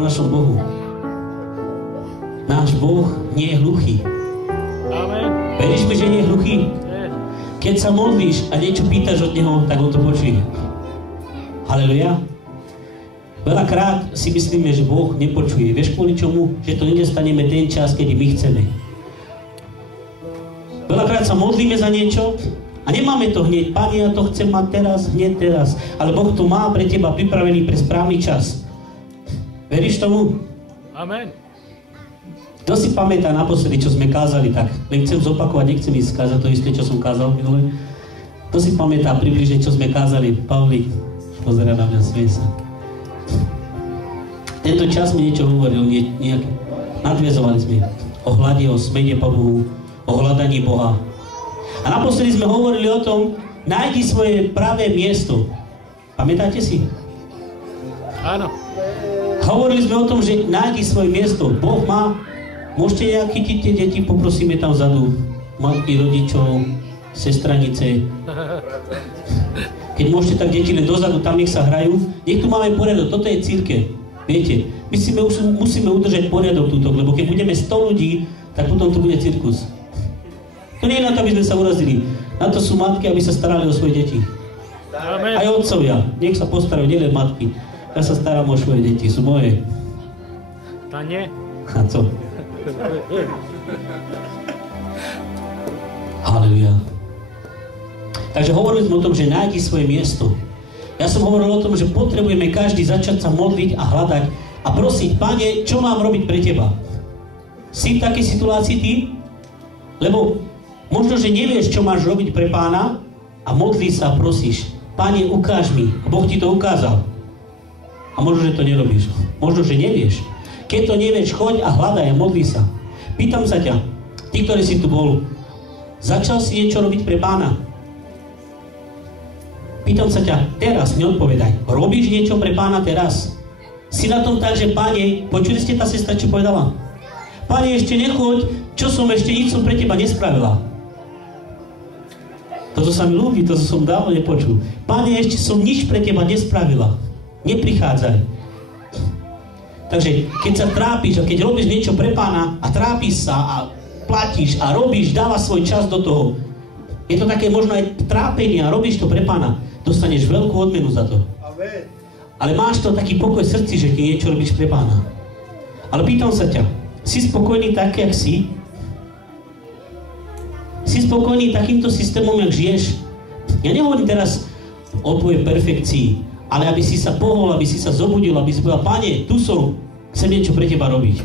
o našom Bohu. Náš Boh nie je hluchý. Amen. Veríš mi, že nie je hluchý? Keď sa modlíš a niečo pýtaš od Neho, tak On to počuje. Haleluja. Veľakrát si myslíme, že Boh nepočuje. Vieš kvôli čomu? Že to nedostaneme ten čas, kedy my chceme. Veľakrát sa modlíme za niečo a nemáme to hneď. Pane, ja to chcem mať teraz, hneď teraz. Ale Boh to má pre teba pripravený pre správny čas. Veríš tomu? Amen. Kto si pamätá naposledy, čo sme kázali, tak len chcem zopakovať, nechcem ísť kázať to isté, čo som kázal minule. Kto si pamätá približne, čo sme kázali? Pavlík pozerá na mňa, smie sa. Tento čas mi niečo hovoril, nejaké. Nadväzovali sme o hlade, o smene po Bohu, o hľadaní Boha. A naposledy sme hovorili o tom, nájdi svoje pravé miesto. Pamätáte si? Áno. Hovorili sme o tom, že nájdi svoje miesto. Boh má. Môžete nejak chytiť tie deti, poprosíme tam vzadu. Matky, rodičov, sestranice. Keď môžete, tak deti len dozadu, tam nech sa hrajú. Nech tu máme poriadok, toto je cirkev. Viete, my musíme udržať poriadok túto, lebo keď budeme 100 ľudí, tak potom to bude cirkus. To nie je na to, aby sme sa urazili. Na to sú matky, aby sa starali o svoje deti. Amen. Aj otcovia. Nech sa postarajú, nielen matky. Ja sa starám o svoje deti, sú moje. A nie? A co? Halleluja. Takže hovorili sme o tom, že nájdi svoje miesto. Ja som hovoril o tom, že potrebujeme každý začať sa modliť a hľadať a prosiť, Pane, čo mám robiť pre teba? Si v takej situácii ty? Lebo možno, že nevieš, čo máš robiť pre Pána a modlíš sa a prosíš, Pane, ukáž mi. A Boh ti to ukázal. A možno, že to nerobíš. Možno, že nevieš. Keď to nevieš, choď a hľadaj a modlí sa. Pýtam sa ťa, ty, ktorý si tu bol, začal si niečo robiť pre Pána? Pýtam sa ťa, teraz neodpovedaj. Robíš niečo pre Pána teraz? Si na tom tak, že Pane, počuli ste tá sestra, čo povedala? Pane, ešte nechoď, nič som pre teba nespravila. Toto sa mi ľúbi, to som dávno nepočul. Pane, ešte som nič pre teba nespravila. Neprichádzaj. Takže keď sa trápiš a keď robíš niečo pre Pána a trápiš sa a platíš a robíš, dávaš svoj čas do toho, je to také možno aj trápenie a robíš to pre Pána, dostaneš veľkú odmenu za to. Amen. Ale máš to taký pokoj v srdci, že keď niečo robíš pre Pána. Ale pýtam sa ťa, si spokojný tak, jak si? Si spokojný takýmto systémom, jak žiješ? Ja nehovorím teraz o tvojej perfekcii, ale aby si sa pohol, aby si sa zobudil, aby si povedal, Pane, tu som, chcem niečo pre teba robiť.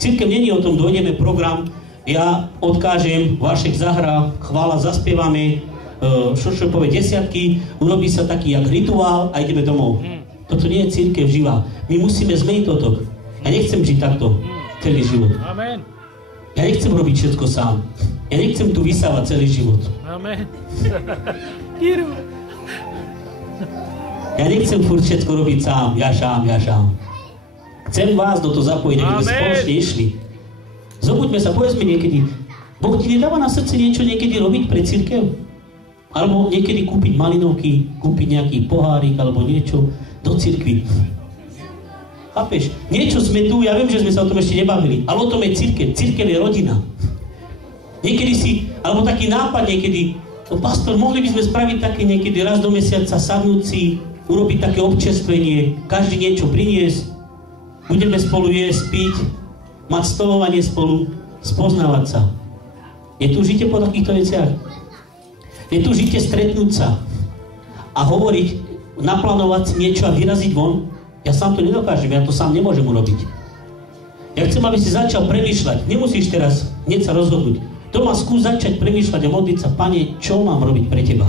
Cirkev není o tom, dojdeme program, ja odkážem, Vašek zahrá, chvála, zaspievame, Šošo povie desiatky, urobí sa taký jak rituál a ideme domov. Toto nie je cirkev živá. My musíme zmeniť toto. Ja nechcem žiť takto celý život. Amen. Ja nechcem robiť všetko sám. Ja nechcem tu vysávať celý život. Amen. Ja nechcem furt všetko robiť sám, ja šám. Chcem vás do toho zapojiť, aby sme spoločne išli. Zobuďme sa, povedzme niekedy, Boh ti nedáva na srdce niečo niekedy robiť pre cirkev? Alebo niekedy kúpiť malinovky, kúpiť nejaký pohárik alebo niečo do cirkvi. Chápeš? Niečo sme tu, ja viem, že sme sa o tom ešte nebavili, ale o tom je cirkev. Cirkev je rodina. Niekedy si, alebo taký nápad niekedy, pastor, mohli by sme spraviť také niekedy raz do mesiaca, sadnúť si, urobiť také občerstvenie, každý niečo priniesť, budeme spolu jesť, piť, mať stolovanie spolu, spoznávať sa. Netúžite po takýchto veciach? Netúžite stretnúť sa a hovoriť, naplánovať si niečo a vyraziť von? Ja sám to nedokážem, ja to sám nemôžem urobiť. Ja chcem, aby si začal premýšľať, nemusíš teraz hneď sa rozhodnúť. Doma skús začať premýšľať a modliť sa, Pane, čo mám robiť pre teba?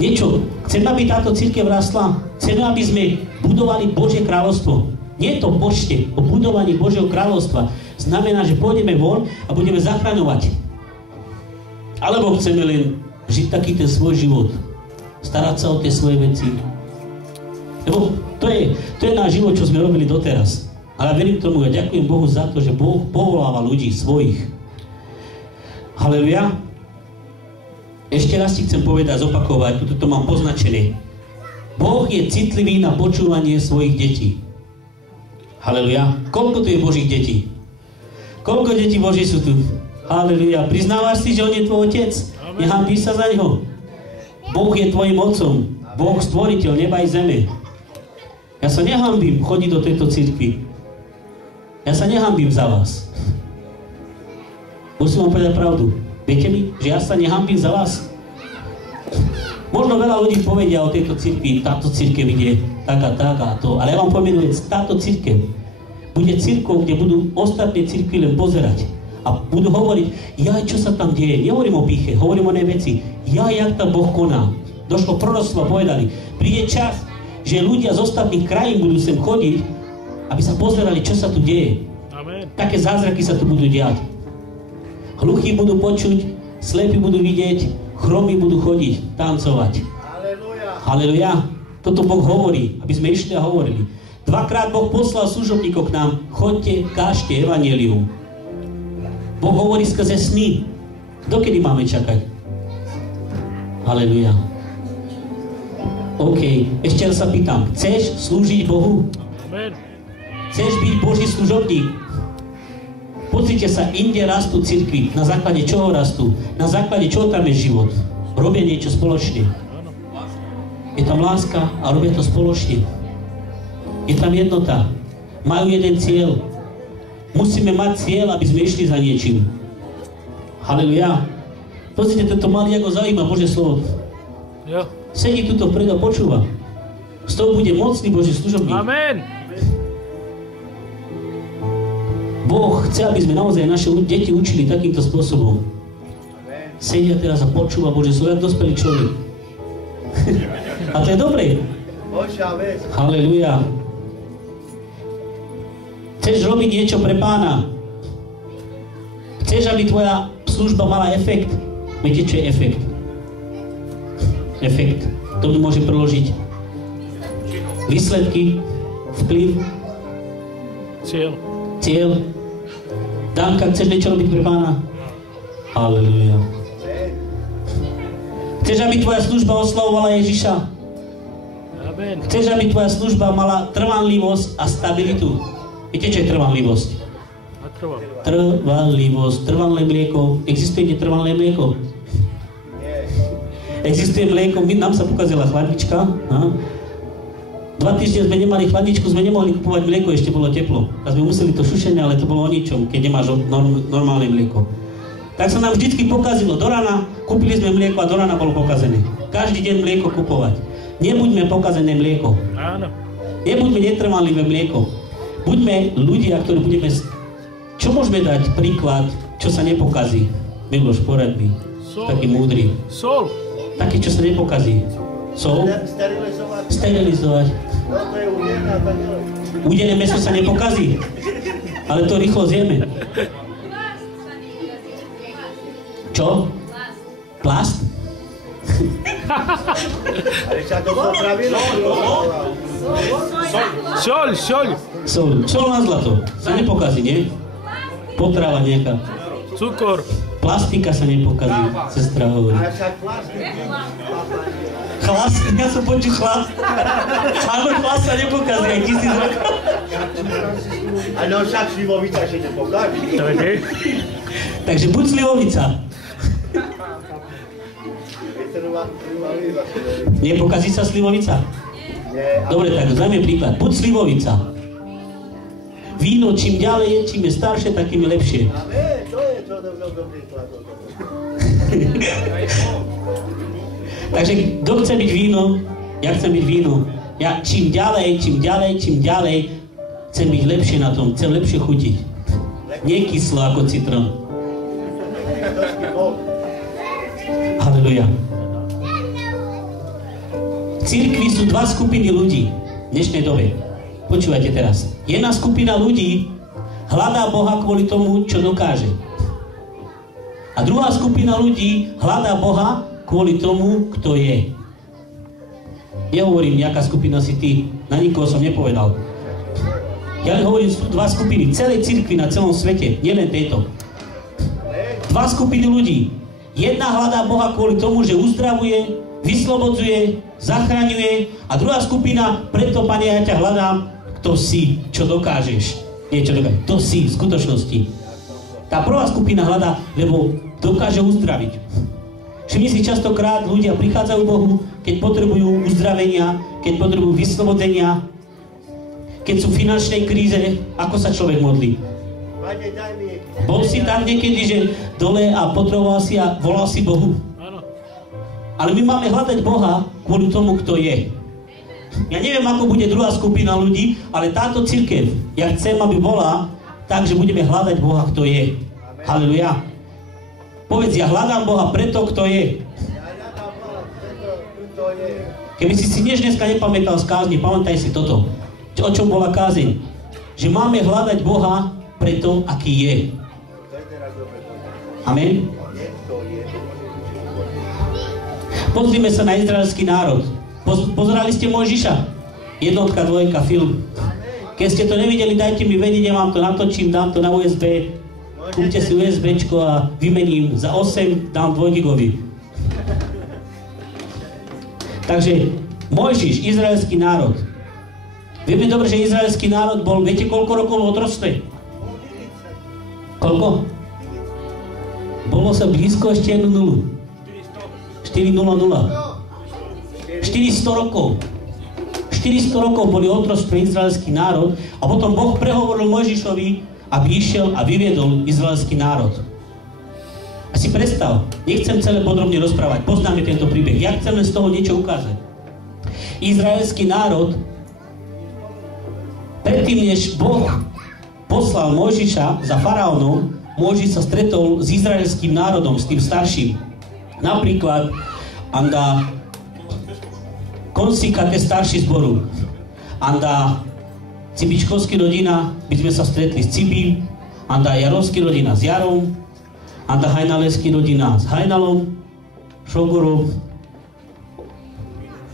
Niečo, chceme, aby táto cirkev rastla, chceme, aby sme budovali Božie kráľovstvo. Nie je to o počte, o budovaní Božieho kráľovstva. Znamená, že pôjdeme von a budeme zachraňovať. Alebo chceme len žiť taký ten svoj život, starať sa o tie svoje veci. Lebo to je náš život, čo sme robili doteraz. Ale verím tomu, ja ďakujem Bohu za to, že Boh povoláva ľudí svojich. Halleluja. Ešte raz ti chcem povedať, zopakovať, toto mám poznačené. Boh je citlivý na počúvanie svojich detí. Haleluja. Koľko tu je Božích detí? Koľko detí Boží sú tu? Haleluja. Priznávaš si, že On je tvoj otec? Nehanbíš sa za Neho? Boh je tvojim otcom. Boh stvoriteľ neba i zeme. Ja sa nehanbím chodiť do tejto cirkvi. Ja sa nehanbím za vás. Musím vám povedať pravdu. Viete mi, že ja sa nehanbím za vás? Možno veľa ľudí povedia o tejto cirkvi, táto cirkev ide tak a to, ale ja vám poviem, že táto cirkev bude cirkvou, kde budú ostatné cirkvi len pozerať a budú hovoriť, jaj, čo sa tam deje. Nehovorím o pýche, hovorím o nej veci. Jaj, jak tam Boh koná. Došlo proroctvo, povedali, príde čas, že ľudia z ostatných krajín budú sem chodiť, aby sa pozerali, čo sa tu deje. Amen. Také zázraky sa tu budú diať. Hluchí budú počuť, slepí budú vidieť, chromy budú chodiť, tancovať. Halleluja. Halleluja. Toto Boh hovorí, aby sme išli a hovorili. Dvakrát Boh poslal služobníkov k nám. Choďte, kážte evanjelium. Boh hovorí skrze sny. Dokedy máme čakať? Halleluja. OK, ešte raz sa pýtam. Chceš slúžiť Bohu? Amen. Chceš byť Boží služobník? Pozrite sa, inde rastú cirkvi. Na základe čoho rastú? Na základe čoho tam je život? Robia niečo spoločne. Je tam láska a robia to spoločne. Je tam jednota. Majú jeden cieľ. Musíme mať cieľ, aby sme išli za niečím. Halleluja. Pozrite, tento malý, ako zaujíma Božie slovo. Jo. Sedí tuto vpred a počúva. Z toho bude mocný Boží služobník. Amen. Boh chce, aby sme naozaj naše deti učili takýmto spôsobom. Sedia teraz a počúva Božie slovo, jak dospelý človek. A to je dobré. Halleluja. Chceš robiť niečo pre Pána? Chceš, aby tvoja služba mala efekt? Viete, čo je efekt? Efekt. To mi môže preložiť výsledky, vplyv, cieľ. Danka, chceš niečo robiť pre Pána? Halleluja. Chceš, aby tvoja služba oslavovala Ježiša? Amen. Chceš, aby tvoja služba mala trvanlivosť a stabilitu? Viete, čo je trvanlivosť? Trvanlivosť, trvanlé mlieko. Existuje trvanlé mlieko? Existuje mlieko, nám sa pokazila chladnička. 2 týždne sme nemali chladničku, sme nemohli kupovať mlieko, ešte bolo teplo. A sme museli to šušenie, ale to bolo o ničom, keď nemáš normálne mlieko. Tak sa nám vždycky pokazilo. Do rána kúpili sme mlieko a do rána bolo pokazené. Každý deň mlieko kupovať. Nebuďme pokazené mlieko. Áno. Nebuďme netrvanlivé mlieko. Buďme ľudia, ktorí budeme... Čo môžeme dať príklad, čo sa nepokazí? Miloš, poraď mi. Taký múdry. Sol. Taký, čo sa nepokazí. Sol? Sterilizovať. Udené mäso sa nepokazí. Ale to rýchlo zjeme. Čo? Plast? Ale sa to popravilo. Sol. Sol na zlato. Sa nepokazí, nie? Potrava nejaká. Cukor. Plastika sa nepokazí, sestra hovorí. Ale však plastik. Chlast? Ja som počul chlast. Áno, chlast sa nepokazí aj 1000 rokov. Ale však slivovica sa nepokazí. To je. Takže buď slivovica. Nepokazí sa slivovica? Dobre, tak dajme príklad. Buď slivovica. Víno, čím ďalej je, čím je staršie, tak tým je lepšie. To je to dobrý príklad. Takže kto chce byť víno? Ja chcem byť víno. Ja čím ďalej, chcem byť lepšie na tom, chcem lepšie chutiť. Nie kyslo ako citrón. Halleluja. V cirkvi sú 2 skupiny ľudí v dnešnej dobe. Počúvajte teraz. Jedna skupina ľudí hľadá Boha kvôli tomu, čo dokáže. A druhá skupina ľudí hľadá Boha kvôli tomu, kto je. Nehovorím, nejaká skupina si ty, na nikoho som nepovedal. Ja len hovorím, sú 2 skupiny, celej cirkvi na celom svete, nielen tejto. 2 skupiny ľudí. Jedna hľadá Boha kvôli tomu, že uzdravuje, vyslobodzuje, zachraňuje a druhá skupina, preto, Pane, ja ťa hľadám, kto si, čo dokážeš. Nie, čo dokážeš, kto si v skutočnosti. Tá prvá skupina hľadá, lebo dokáže uzdraviť. Všimni si, častokrát ľudia prichádzajú k Bohu, keď potrebujú uzdravenia, keď potrebujú vyslobodenia, keď sú v finančnej kríze, ako sa človek modlí. Bol si tak niekedy, že dole a potreboval si a volal si Bohu? Áno. Ale my máme hľadať Boha kvôli tomu, kto je. Ja neviem, ako bude druhá skupina ľudí, ale táto cirkev, ja chcem, aby bola tak, že budeme hľadať Boha, kto je. Halleluja. Povedz, ja hľadám Boha preto, kto je. Keby si dnes dneska nepamätal z kázni, pamätaj si toto. O čom bola kázeň? Že máme hľadať Boha preto, aký je. Amen. Pozrime sa na izraelský národ. Pozerali ste Mojžiša? Jednotka, dvojka, film. Keď ste to nevideli, dajte mi vedieť, ja vám to natočím, dám to na USB. Kúpte si USBčko a vymením. Za 8 dám 2 gigový. Takže Mojžiš, izraelský národ. Vieme dobre, že izraelský národ bol, viete koľko rokov v otroctve? Koľko? Bolo sa blízko ešte jednu nulu. 400 rokov. 400 rokov boli otroctve izraelský národ a potom Boh prehovoril Mojžišovi, aby išiel a vyviedol izraelský národ. A si predstav, nechcem celé podrobne rozprávať, poznáme tento príbeh, ja chcem len z toho niečo ukázať. Izraelský národ, predtým než Boh poslal Mojžiša za faraónom, Mojžiš sa stretol s izraelským národom, s tým starším. Napríklad, anda Konsika, te starší zboru, anda Cibičkovský rodina, by sme sa stretli s Cibím, anda Jarovský rodina s Jarom, anda Hajnalevský rodina s Hajnalom, Šogorov,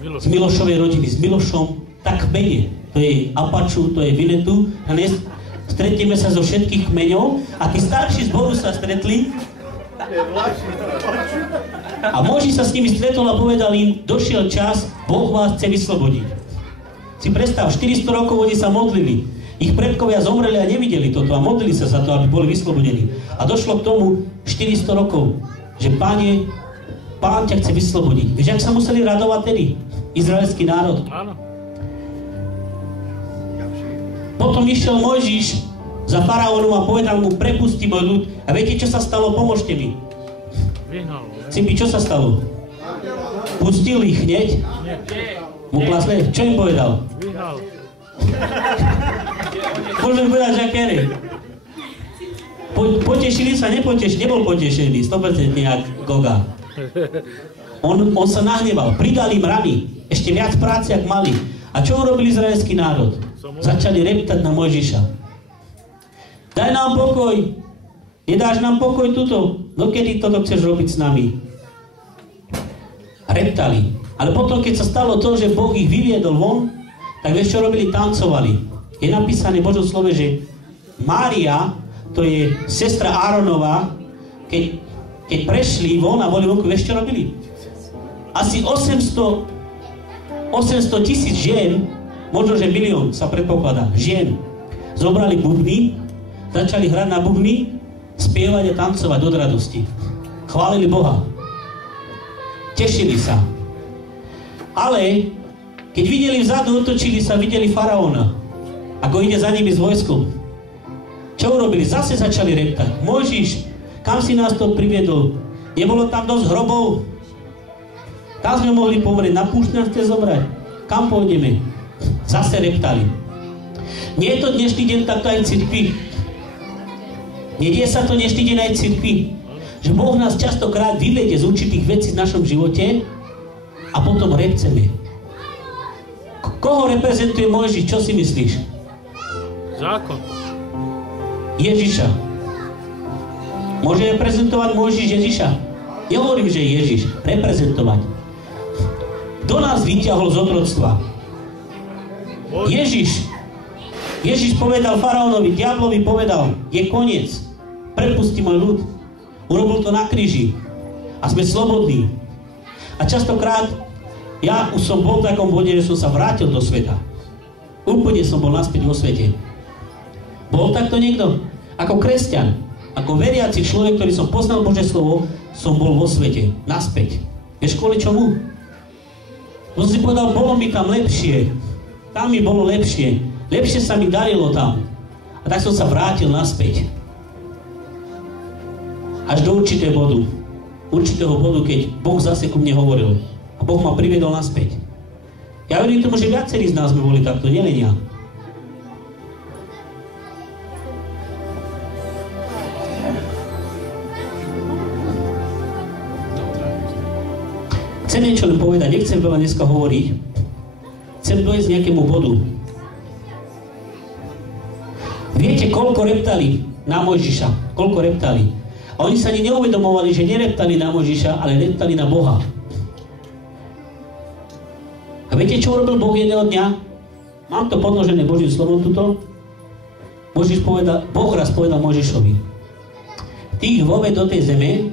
z Milošovej rodiny s Milošom, tak kmene. To je Apaču, to je Vinetu. A dnes stretneme sa zo všetkých kmeňov a tí starší zboru sa stretli a Mojžiš sa s nimi stretol a povedal im, došiel čas, Boh vás chce vyslobodiť. Si predstav, 400 rokov oni sa modlili. Ich predkovia zomreli a nevideli toto a modlili sa za to, aby boli vyslobodení. A došlo k tomu 400 rokov, že Pane, Pán ťa chce vyslobodiť. Vieš, ak sa museli radovať tedy? Izraelský národ. Áno. Potom išiel Mojžiš za faraónom a povedal mu, prepusti môj ľud. A viete, čo sa stalo? Pomôžte mi. Vyhnal. Cipi, čo sa stalo? Pustil ich hneď? Mu klasne? Čo im povedal? Vyhnal. Môžem povedať, že akéry. Potešili sa, nepotešili, nebol potešený, 100% nejak Goga. On sa nahneval, pridal im rany, ešte viac práce, jak mali. A čo urobil izraelský národ? Začali reptať na Mojžiša. Daj nám pokoj, nedáš nám pokoj tuto, no kedy toto chceš robiť s nami? Reptali. Ale potom, keď sa stalo to, že Boh ich vyviedol von, tak vieš, čo robili? Tancovali. Je napísané v Božom slove, že Mária, to je sestra Áronova, keď prešli von a boli vonku, vieš, čo robili? Asi 800 tisíc žien, možno, že 1 milión sa predpokladá, žien, zobrali bubny, začali hrať na bubny, spievať a tancovať od radosti. Chválili Boha. Tešili sa. Ale, keď videli vzadu, otočili sa, videli faraóna, ako ide za nimi s vojskom. Čo urobili? Zase začali reptať. Mojžiš, kam si nás to priviedol? Nebolo tam dosť hrobov? Tam sme mohli pomrieť, na púšť nás chce zobrať. Kam pôjdeme? Zase reptali. Nie je to dnešný deň takto aj v cirkvi? Nedie sa to dnešný deň aj v cirkvi? Že Boh nás častokrát vyvedie z určitých vecí v našom živote a potom repceme. Koho reprezentuje Mojžiš? Čo si myslíš? Zákon. Ježiša. Môže reprezentovať Mojžiš Ježiša? Nehovorím, že Ježiš. Reprezentovať. Kto nás vyťahol z otroctva? Ježiš. Ježiš povedal faraónovi, diablovi povedal, je koniec. Prepusti môj ľud. Urobil to na kríži. A sme slobodní. A častokrát Ja už som bol v takom bode, že som sa vrátil do sveta. Úplne som bol naspäť vo svete. Bol takto niekto? Ako kresťan, ako veriaci človek, ktorý som poznal Božie slovo, som bol vo svete. Naspäť. Vieš kvôli čomu? Som si povedal, bolo mi tam lepšie. Tam mi bolo lepšie. Lepšie sa mi darilo tam. A tak som sa vrátil naspäť. Až do určitého bodu, keď Boh zase ku mne hovoril. A Boh ma priviedol naspäť. Ja verím tomu, že viacerí z nás sme boli takto, nielen ja. Chcem niečo len povedať, nechcem veľa dneska hovoriť. Chcem dojsť nejakému bodu. Viete, koľko reptali na Mojžiša? Koľko reptali? A oni sa ani neuvedomovali, že nereptali na Mojžiša, ale reptali na Boha. A viete, čo urobil Boh jedného dňa? Mám to podložené Božím slovom tuto. Boh raz povedal Mojžišovi: Ty ich voved do tej zeme,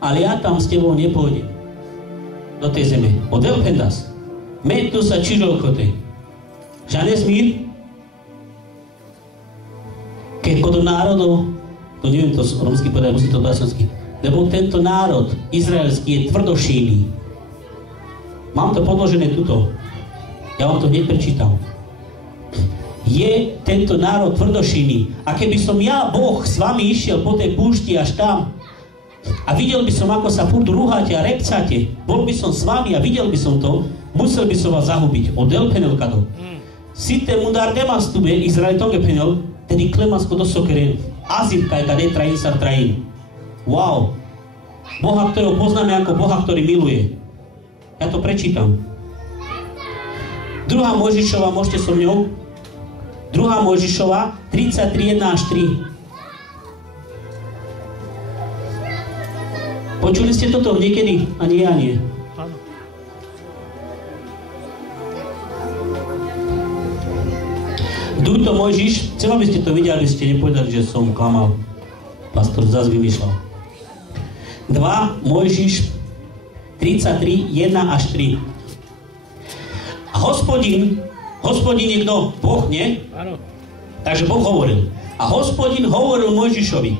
ale ja tam s tebou nepôjdem. Do tej zeme. Odelpen das. Metu sa čižochote. Žane smír? Keď do národov, to neviem to romsky povedať, musím to basovsky, lebo tento národ izraelský je tvrdošíný. Mám to podložené tuto. Ja vám to hneď prečítam. Je tento národ tvrdošíný. A keby som ja, Boh, s vami išiel po tej púšti až tam a videl by som, ako sa furt rúhate a repcate, bol by som s vami a videl by som to, musel by som vás zahubiť. Odel penel kado. Sitte mundar demastube Izrael tonge penel, tedy klemasko do sokeren. Azim kaj kade train sar train. Wow. Boha, ktorého poznáme ako Boha, ktorý miluje. Ja to prečítam. 2. Mojžišova, môžete so mňou? 2. Mojžišova, 33, 1 až 3. Počuli ste toto niekedy? Ani ja nie. Áno. Túto Mojžiš, chcem, aby ste to videli, aby ste nepovedali, že som klamal. Pastor zase vymýšľal. 2. Mojžiš 33, 1 až 3. A hospodin je kto? Boh, nie? Áno. Takže Boh hovoril. A hospodin hovoril Mojžišovi: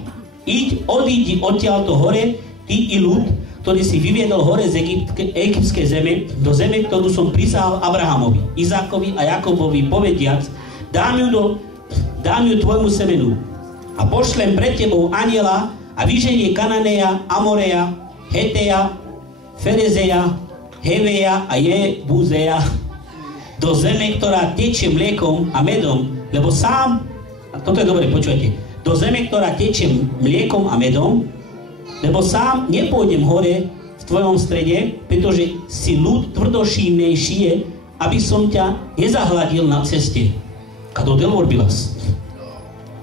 odídi odtiaľto hore, ty i ľud, ktorý si vyviedol hore z egyptskej zeme, do zeme, ktorú som prisahal Abrahamovi, Izákovi a Jakobovi, povediac: dám ju tvojmu semenu a pošlem pred tebou anjela a vyženie Kananeja, Amoreja, Heteja, Ferezeja, Heveja a Jebuzeja do zeme, ktorá tečie mliekom a medom, lebo sám, a toto je dobre, počujete, do zeme, ktorá tečie mliekom a medom, lebo sám nepôjdem hore v tvojom strede, pretože si ľud tvrdošínejší je, aby som ťa nezahladil na ceste. Kado delvorbilas.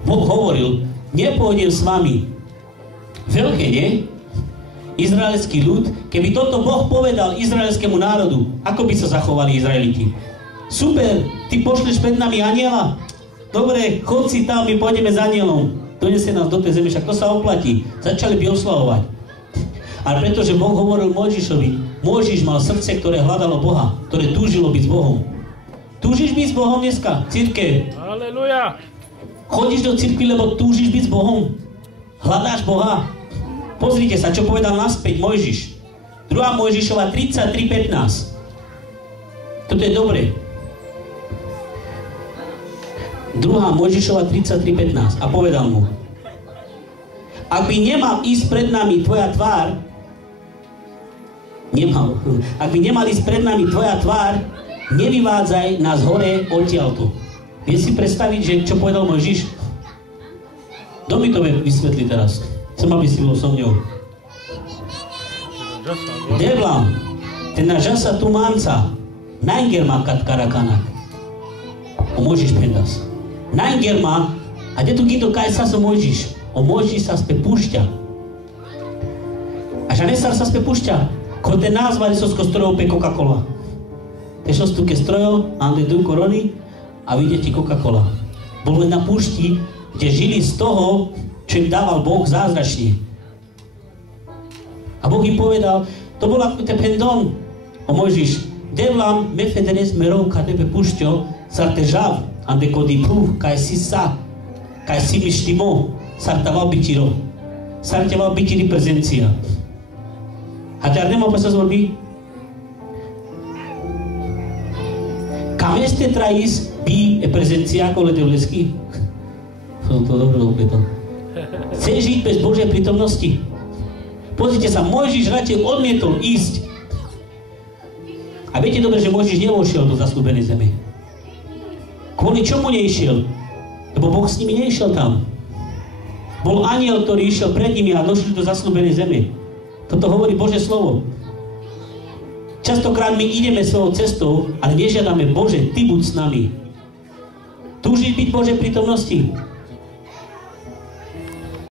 Boh hovoril: nepôjdem s vami. Veľké, nie? Izraelský ľud, keby toto Boh povedal izraelskému národu, ako by sa zachovali Izraeliti? Super, ty pošleš pred nami anjela? Dobre, chod si tam, my pôjdeme s anjelom. Donesie nás do tej zeme, však to sa oplatí. Začali by oslavovať. Ale pretože Boh hovoril Mojžišovi, Mojžiš mal srdce, ktoré hľadalo Boha, ktoré túžilo byť s Bohom. Túžiš byť s Bohom dneska? Cirkev. Halleluja. Chodíš do cirkvi, lebo túžiš byť s Bohom? Hľadáš Boha? Pozrite sa, čo povedal naspäť Mojžiš. 2. Mojžišova 33:15. Toto je dobre. 2. Mojžišova 33:15. A povedal mu: ak by nemal ísť pred nami tvoja tvár, ak by nemal ísť pred nami tvoja tvár, nevyvádzaj nás hore odtiaľto. Vieš si predstaviť, že čo povedal Mojžiš? Kto mi to vysvetlí teraz? Chcem, aby si bol so mňou. Devlam, ten na žasa tumanca, najgerma katkarakanat. O Mojžiš pendas. Najgerma, a kde tu kito kaj sa so Mojžiš? O Mojžiš sa spe púšťa. A žanesar sa spe púšťa. Ko te nazvali so strojov pe Coca-Cola. Te što stuke strojov, ande du korony a vidíte Coca-Cola. Bol len na púšti, kde žili z toho, čo im dával Boh zázračne. A Boh im povedal, to bol ako te pendon. O Mojžiš, Devlam me federes merou ca de pe puștio s-ar tejav, an de codipu, ca si sa, ca si miștimo, s-ar tava biciro, s-ar tava biciri prezenția. Ați ardem o să vorbi? Cam este trais bi e prezenția acolo de uleschi? To dobro opýtam. Chceš žiť bez Božej prítomnosti? Pozrite sa, Mojžiš radšej odmietol ísť. A viete dobre, že Mojžiš nevošiel do zasľúbenej zeme. Kvôli čomu neišiel? Lebo Boh s nimi neišiel tam. Bol anjel, ktorý išiel pred nimi a došli do zasľúbenej zeme. Toto hovorí Božie slovo. Častokrát my ideme svojou cestou, ale nežiadame, Bože, Ty buď s nami. Túžiš byť v Božej prítomnosti?